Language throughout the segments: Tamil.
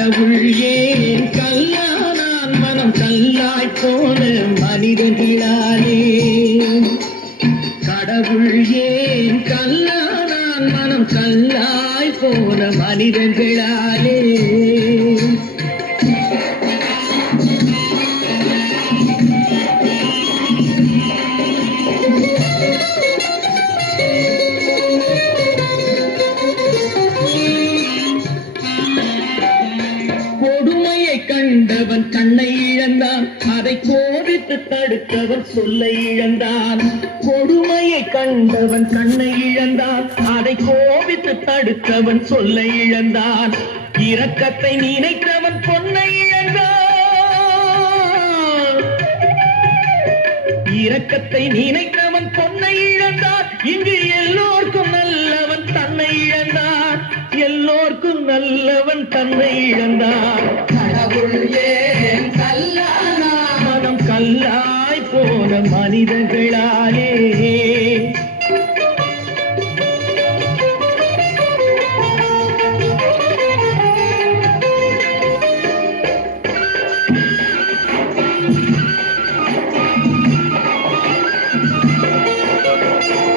கடவுள் ஏன் கல்லானான் மனம் கல்லாய் போன மனிதர்களாலே. கடவுள் ஏன் கல்லானான் மனம் கல்லாய் போன மனிதர்களாலே. கொடுமையை கண்டவன் கண்ணை இழந்தான், அதை கோபித்து தடுத்தவன் சொல்லை இழந்தான். கொடுமையை கண்டவன் கண்ணை இழந்தான், அதை கோபித்து தடுத்தவன் சொல்லை இழந்தான். இரக்கத்தை நினைத்தவன் பொன்னை இழந்தான். இரக்கத்தை நினைத்தவன் பொன்னை இழந்தான். இங்கு எல்லோருக்கும் நல்லவன் தன்னை இழந்தான். எல்லோருக்கும் நல்லவன் தன்னை இழந்தான். கடவுள் ஏன் கல்லானா மனம் கல்லாய் போன மனிதர்களாலே.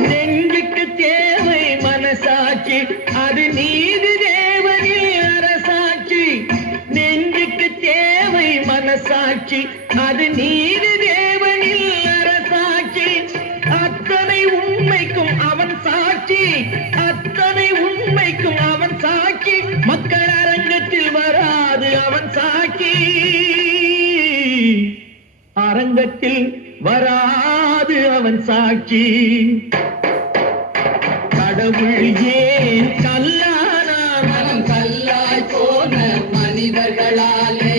நெஞ்சுக்கு தேவை மனசாட்சி, அது நீதி தேவனில் அரசாட்சி. நெஞ்சுக்கு தேவை மனசாட்சி, அது நீதி தேவனில் அரசாட்சி. அத்தனை உண்மைக்கும் அவன் சாட்சி, அத்தனை உண்மைக்கும் அவன் சாட்சி. மக்கள் அரங்கத்தில் வராது அவன் சாட்சி, அரங்கத்தில் வராது அவன் சாட்சி. கடவுள் ஏன் கல்லானான் மனம் கல்லாய் போன மனிதர்களாலே.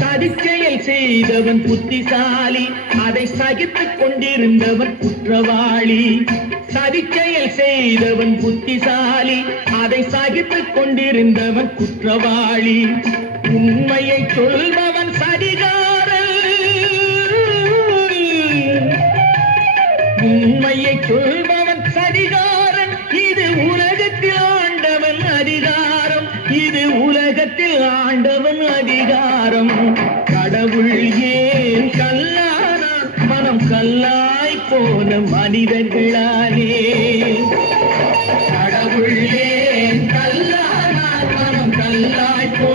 சதிச்செயல் செய்தவன் புத்திசாலி, அதை சகித்துக் கொண்டிருந்தவன் குற்றவாளி. சதிச்செயல் செய்தவன் புத்திசாலி, அதை சகித்துக் கொண்டிருந்தவன் குற்றவாளி. உண்மையை சொல்பவன் சதிகாரன். உண்மையை சொல்பவன் சதிகாரன். இது உலகத்தில் ஆண்டவன் அதிகாரம். இது உலகத்தில் ஆண்டவன் அதிகாரம். கடவுள் ஏன் கல்லானான் மனம் கல்லாய் போன மனிதர்களாலே. கடவுள் ஏன் கல்லானா மனம் கல்லாய் போன